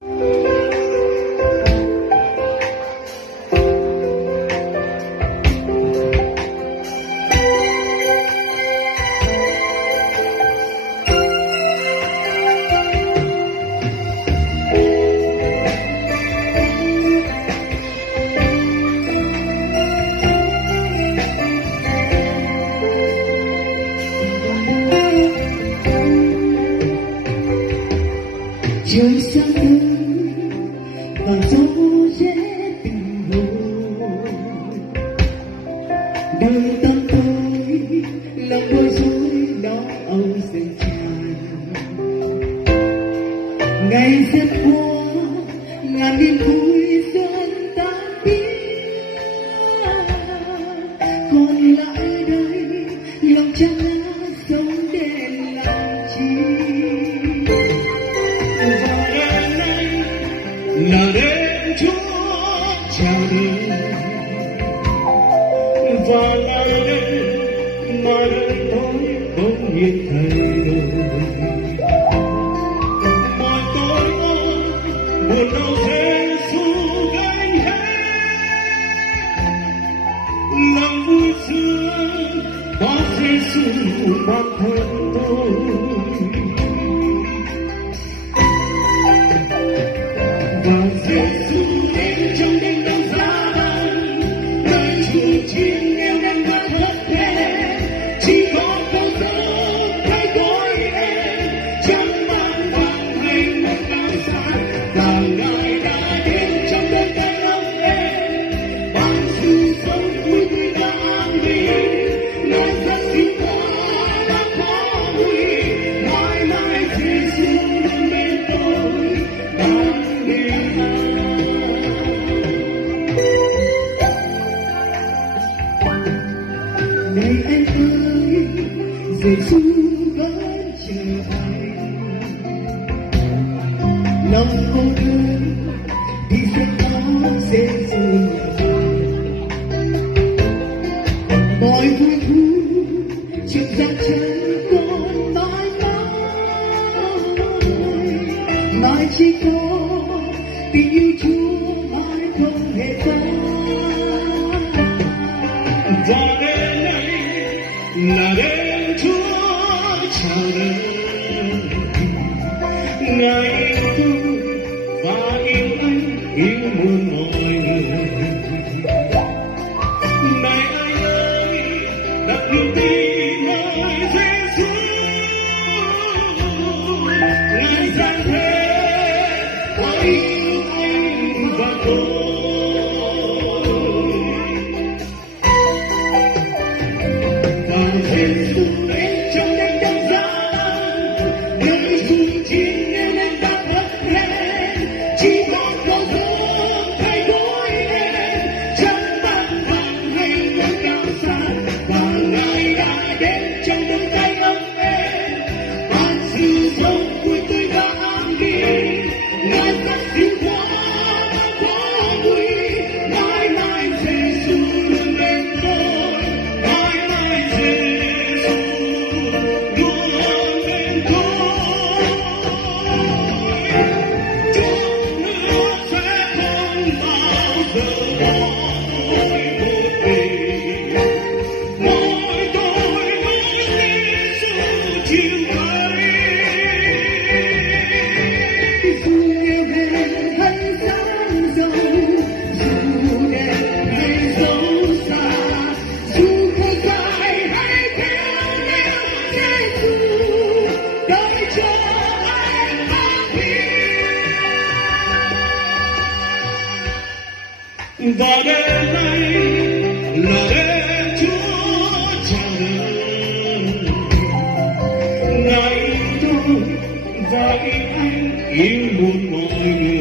Trời sáng tới và gió rét từng hồi, đường tăm tối lòng bối rối lo âu dần tràn. Ngày rất qua ngàn niềm vui dần tan biến, còn lại đây lòng chẳng ngã sống để làm chi. Là đêm Chúa chào đời, và là đêm mà đời tôi bỗng nhiên thay đổi. Mọi tối ôm buồn đau Giêsu gánh hết, lòng vui sướng có Giêsu bản thân tôi. Và Giêsu đến trong đêm đông giá băng, nơi chủ chiên nghèo nàn và thất thế, chỉ có câu thơ thay đổi em trong mang vàng hay một cao xa. Và Ngài đã đến trong đôi tay ấm êm, bằng sự sống vui tươi và an bình. Ngài rất xin qua đã có nguy, mãi mãi Giêsu luôn bên tôi. Này anh ơi, Giêsu vẫn chờ anh. Lòng cô đơn thì sẽ có Giêsu nhà tôi. Mọi vui thú trước ra chân con mãi mãi, mãi chỉ có tình yêu Chúa mãi không hề phai. Và đêm nay là đêm Chúa chào đời, Ngài yêu tôi và yêu anh, yêu muôn mọi người. Này anh ơi, đặt niềm tin nơi Giêsu, Ngài gian thế có yêu anh và tôi. Giêsu đến trong đêm đông giá băng, nơi dùng chiên nghèo nàn và thất thế, chỉ có câu thơ thay đổi em trong mang vàng hay ngôi cao xa. Và Ngài đã đến trong đôi tay ấm êm, ban sự sống vui tươi và an bình. Ngài rất xin qua và có nguy, mãi mãi Giêsu luôn bên tôi. Mãi mãi Giêsu luôn bên tôi. Chúa nước sẽ không bao giờ bỏ tôi một mình. Mỗi tôi Giêsu chiều bay. Dù nghèo hèn hay gian giàu, dù đẹp hay xấu xa, dù khổ dài hay theo nẻo, Giêsu đợi cho anh an bình. Và đêm nay là đêm Chúa chào đời, Ngài yêu tôi và yêu anh, yêu muôn mọi người.